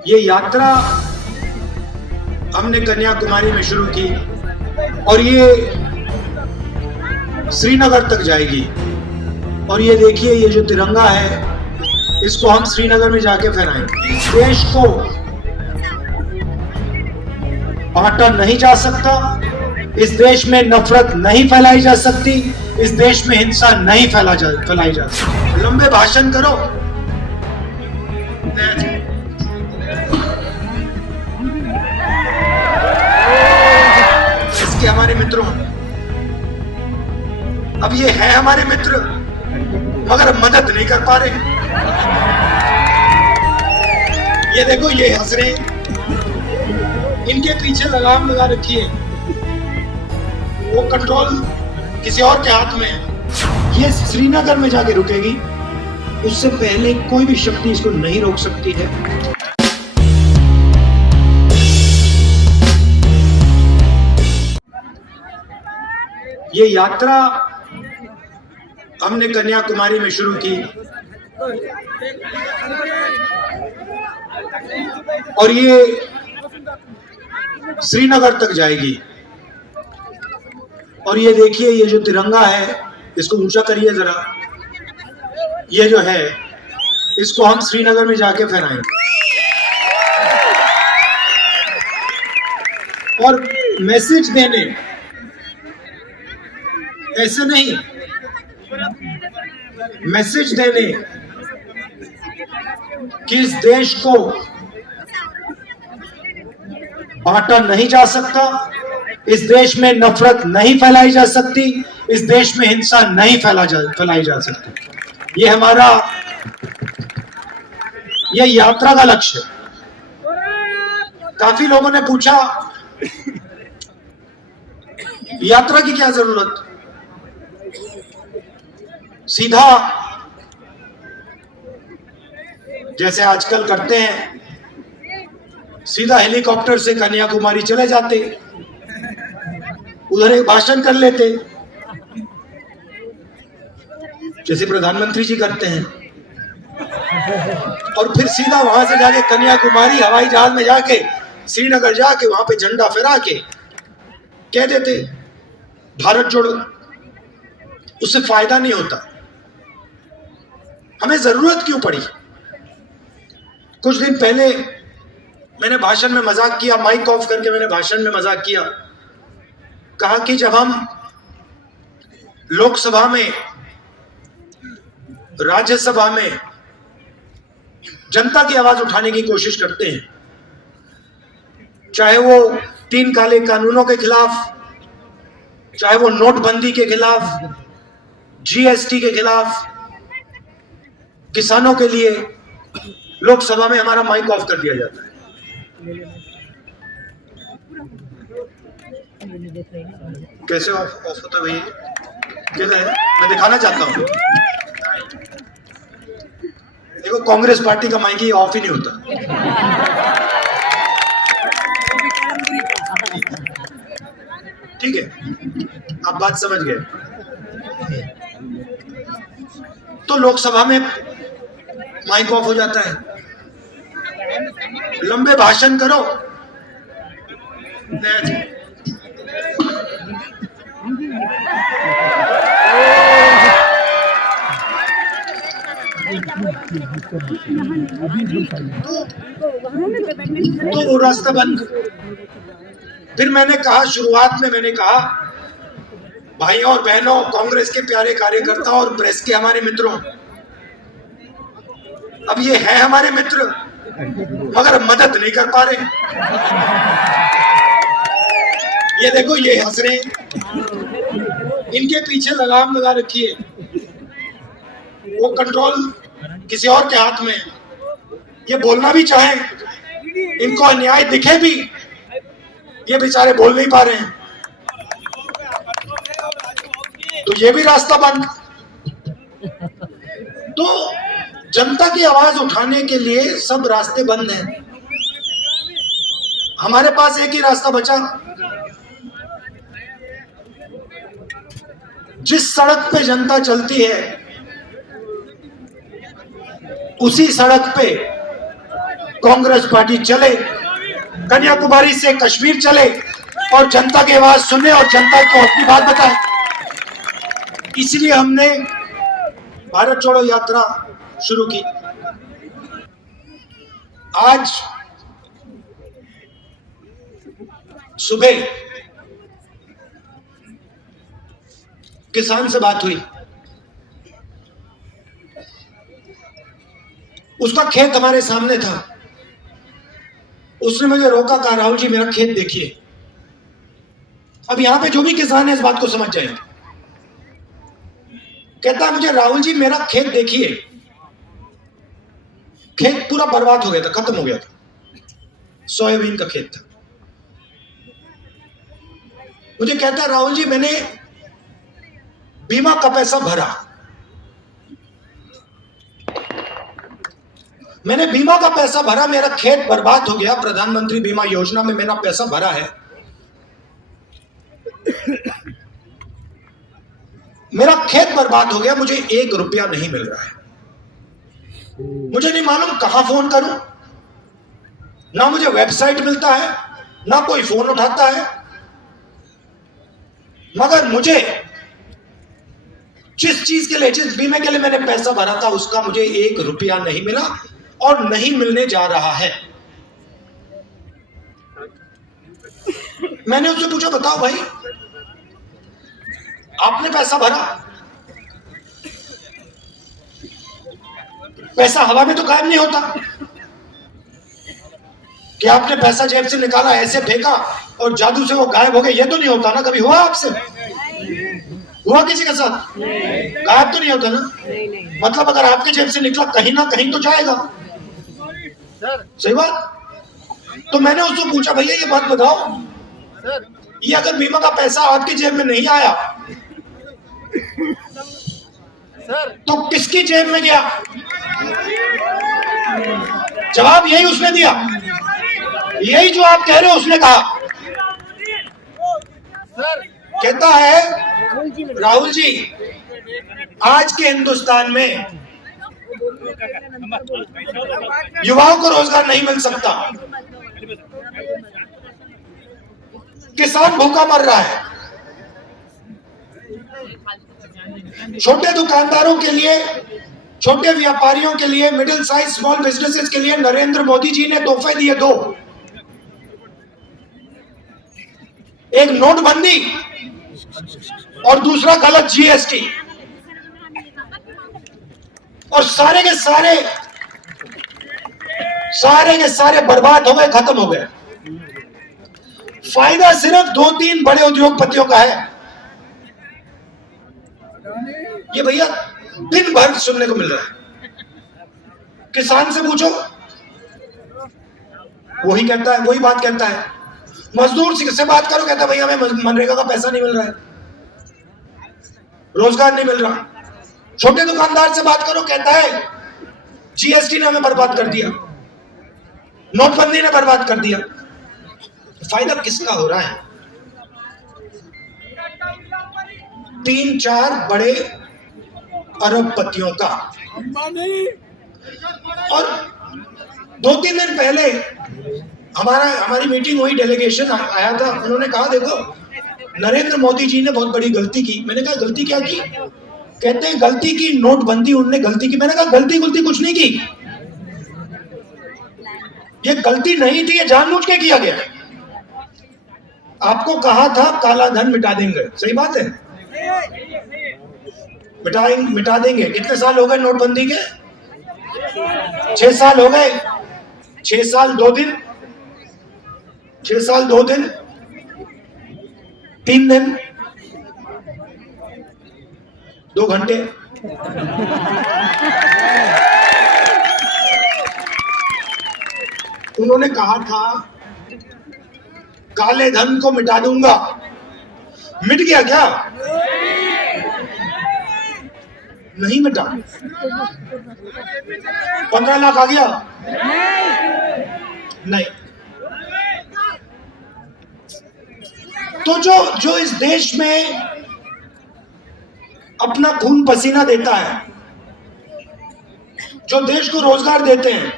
ये यात्रा हमने कन्याकुमारी में शुरू की और ये श्रीनगर तक जाएगी। और ये देखिए, ये जो तिरंगा है इसको हम श्रीनगर में जाके फहराएंगे। देश को बांटा नहीं जा सकता, इस देश में नफरत नहीं फैलाई जा सकती, इस देश में हिंसा नहीं फैलाई जा सकती। लंबे भाषण करो, इसके हमारे मित्रों, अब ये है हमारे मित्र मगर मदद नहीं कर पा रहे। ये देखो, ये हंस रहे, इनके पीछे लगाम लगा रखी है, वो कंट्रोल किसी और के हाथ में है। ये श्रीनगर में जाके रुकेगी, उससे पहले कोई भी शक्ति इसको नहीं रोक सकती है। ये यात्रा हमने कन्याकुमारी में शुरू की और ये श्रीनगर तक जाएगी। और ये देखिए, ये जो तिरंगा है इसको ऊंचा करिए जरा, ये जो है इसको हम श्रीनगर में जाके फहराएंगे। और मैसेज देने, ऐसे नहीं, मैसेज देने कि इस देश को बांटा नहीं जा सकता, इस देश में नफरत नहीं फैलाई जा सकती, इस देश में हिंसा नहीं फैलाई जा सकती। ये हमारा, ये यात्रा का लक्ष्य है। काफी लोगों ने पूछा यात्रा की क्या जरूरत, सीधा जैसे आजकल करते हैं, सीधा हेलीकॉप्टर से कन्याकुमारी चले जाते, उधर एक भाषण कर लेते जैसे प्रधानमंत्री जी करते हैं, और फिर सीधा वहां से जाके कन्याकुमारी हवाई जहाज में जाके श्रीनगर जाके वहां पे झंडा फहरा के कह देते भारत जोड़ो। उससे फायदा नहीं होता। हमें जरूरत क्यों पड़ी? कुछ दिन पहले मैंने भाषण में मजाक किया, माइक ऑफ करके मैंने भाषण में मजाक किया, कहा कि जब हम लोकसभा में, राज्यसभा में जनता की आवाज उठाने की कोशिश करते हैं, चाहे वो 3 काले कानूनों के खिलाफ, चाहे वो नोटबंदी के खिलाफ, जीएसटी के खिलाफ, किसानों के लिए, लोकसभा में हमारा माइक ऑफ कर दिया जाता है। कैसे ऑफ होता है भैया? कैसे है? मैं दिखाना चाहता हूँ। देखो, कांग्रेस पार्टी का माइक ही ऑफ ही नहीं होता। ठीक है, आप बात समझ गए। तो लोकसभा में माइक ऑफ हो जाता है। लंबे भाषण करो, तो वो रास्ता बंद। फिर मैंने कहा, शुरुआत में मैंने कहा, भाइयों और बहनों, कांग्रेस के प्यारे कार्यकर्ता और प्रेस के हमारे मित्रों, अब ये है हमारे मित्र मगर मदद नहीं कर पा रहे। ये देखो, ये हंस रहे, इनके पीछे लगाम लगा रखी है, वो कंट्रोल किसी और के हाथ में है। ये बोलना भी चाहे, इनको अन्याय दिखे भी, ये बेचारे बोल नहीं पा रहे हैं, तो ये भी रास्ता बंद। तो जनता की आवाज उठाने के लिए सब रास्ते बंद हैं। हमारे पास एक ही रास्ता बचा, जिस सड़क पे जनता चलती है उसी सड़क पे कांग्रेस पार्टी चले, कन्याकुमारी से कश्मीर चले और जनता की आवाज सुने और जनता को अपनी बात बताए। इसलिए हमने भारत छोड़ो यात्रा शुरू की। आज सुबह किसान से बात हुई, उसका खेत हमारे सामने था। उसने मुझे रोका, कहा राहुल जी मेरा खेत देखिए। अब यहां पे जो भी किसान है इस बात को समझ जाएंगे। कहता है मुझे राहुल जी मेरा खेत देखिए। खेत पूरा बर्बाद हो गया था, खत्म हो गया था, सोयाबीन का खेत था। मुझे कहता है राहुल जी मैंने बीमा का पैसा भरा, मैंने बीमा का पैसा भरा, मेरा खेत बर्बाद हो गया, प्रधानमंत्री बीमा योजना में मैंने पैसा भरा है, मेरा खेत बर्बाद हो गया, मुझे 1 रुपया नहीं मिल रहा है। मुझे नहीं मालूम कहां फोन करूं, ना मुझे वेबसाइट मिलता है, ना कोई फोन उठाता है, मगर मुझे जिस चीज के लिए, जिस बीमे के लिए मैंने पैसा भरा था उसका मुझे 1 रुपया नहीं मिला और नहीं मिलने जा रहा है। मैंने उससे पूछा बताओ भाई आपने पैसा भरा, पैसा हवा में तो गायब नहीं होता कि आपने पैसा जेब से निकाला, ऐसे फेंका और जादू से वो गायब हो गया, ये तो नहीं होता ना। कभी हुआ आपसे? हुआ किसी के साथ? गायब तो नहीं होता ना। मतलब अगर आपके जेब से निकला कहीं ना कहीं तो जाएगा, सही बात। तो मैंने उसको पूछा भैया ये बात बताओ, ये अगर बीमा का पैसा आपकी जेब में नहीं आया तो किसकी जेब में गया? जवाब यही उसने दिया, यही जो आप कह रहे हो उसने कहा। कहता है राहुल जी आज के हिंदुस्तान में युवाओं को रोजगार नहीं मिल सकता, किसान भूखा मर रहा है, छोटे दुकानदारों के लिए, छोटे व्यापारियों के लिए, मिडिल साइज स्मॉल बिजनेसेस के लिए नरेंद्र मोदी जी ने तोहफे दिए 2, एक नोटबंदी और दूसरा गलत जीएसटी, और सारे के सारे बर्बाद हो गए, खत्म हो गए। फायदा सिर्फ 2-3 बड़े उद्योगपतियों का है। ये भैया दिन भर सुनने को मिल रहा है। किसान से पूछो वही कहता है, वही बात कहता है। मजदूर से बात करो, कहता है भैया हमें मनरेगा का पैसा नहीं मिल रहा है, रोजगार नहीं मिल रहा। छोटे दुकानदार से बात करो, कहता है जीएसटी ने हमें बर्बाद कर दिया, नोटबंदी ने बर्बाद कर दिया। फायदा किसका हो रहा है? 3-4 बड़े अरबपतियों का। और 2-3 दिन पहले हमारी मीटिंग हुई, डेलीगेशन आया था, उन्होंने कहा देखो नरेंद्र मोदी जी ने बहुत बड़ी गलती की। मैंने कहा गलती क्या की? कहते हैं गलती की नोटबंदी, उन्होंने गलती की। मैंने कहा गलती कुछ नहीं की, ये गलती नहीं थी, ये जानबूझ के किया गया। आपको कहा था काला धन मिटा देंगे, सही बात है, मिटा देंगे। कितने साल हो गए नोटबंदी के? 6 साल हो गए। 6 साल 2 दिन, 6 साल 2 दिन, 3 दिन, 2 घंटे। उन्होंने कहा था काले धन को मिटा दूंगा, मिट गया क्या? नहीं मिटा। 15 लाख आ गया? नहीं। तो जो इस देश में अपना खून पसीना देता है, जो देश को रोजगार देते हैं,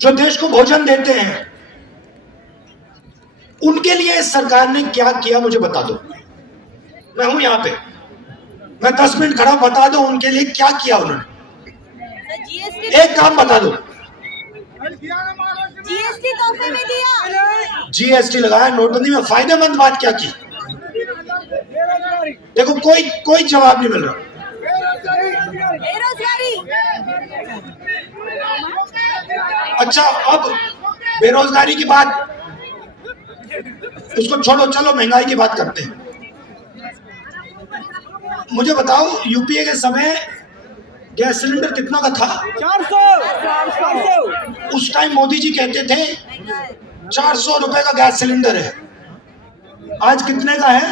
जो देश को भोजन देते हैं, उनके लिए इस सरकार ने क्या किया मुझे बता दो। मैं हूं यहां पे, मैं 10 मिनट खड़ा, बता दो उनके लिए क्या किया उन्होंने। एक काम बता दो। जीएसटी तोहफे में दिया, जीएसटी लगाया, नोटबंदी में फायदेमंद बात क्या की? देखो कोई जवाब नहीं मिल रहा। बेरोजगारी, अच्छा, अब बेरोजगारी की बात उसको छोड़ो, चलो महंगाई की बात करते हैं। मुझे बताओ, यूपीए के समय गैस सिलेंडर कितना का था? 400। उस टाइम मोदी जी कहते थे 400 रुपए का गैस सिलेंडर है। आज कितने का है?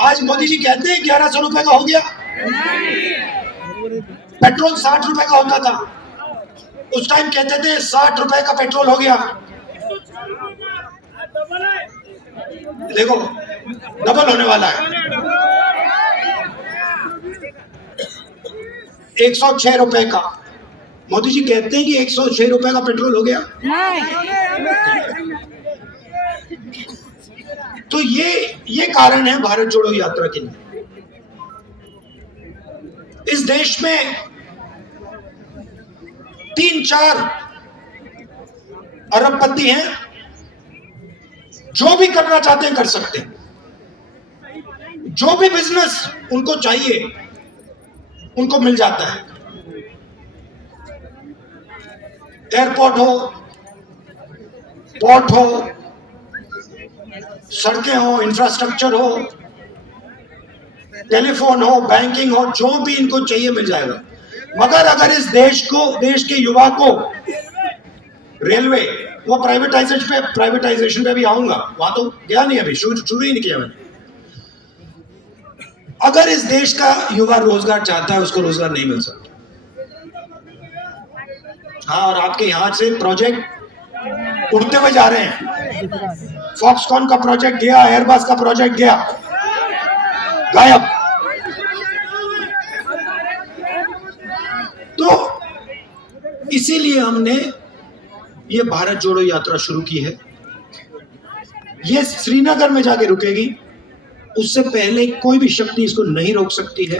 आज मोदी जी कहते हैं 1100 रुपए का हो गया। पेट्रोल 60 रुपए का होता था, उस टाइम कहते थे 60 रुपए का पेट्रोल हो गया। देखो डबल होने वाला है। 106 रुपए का, मोदी जी कहते हैं कि 106 रुपए का पेट्रोल हो गया। तो ये कारण है भारत जोड़ो यात्रा के लिए। इस देश में 3-4 अरबपति हैं, जो भी करना चाहते हैं कर सकते हैं। जो भी बिजनेस उनको चाहिए उनको मिल जाता है। एयरपोर्ट हो, पोर्ट हो, सड़कें हो, इंफ्रास्ट्रक्चर हो, टेलीफोन हो, बैंकिंग हो, जो भी इनको चाहिए मिल जाएगा। मगर अगर इस देश के युवा को रेलवे, वो प्राइवेटाइजेशन पे भी आऊंगा, वहां तो गया नहीं, अभी शुरू ही नहीं किया मैंने। अगर इस देश का युवा रोजगार चाहता है, उसको रोजगार नहीं मिल सकता। हाँ, और आपके यहां से प्रोजेक्ट उड़ते हुए जा रहे हैं। फॉक्सकॉन का प्रोजेक्ट गया, एयरबस का प्रोजेक्ट गया, गायब। तो इसीलिए हमने ये भारत जोड़ो यात्रा शुरू की है। ये श्रीनगर में जाके रुकेगी, उससे पहले कोई भी शक्ति इसको नहीं रोक सकती है।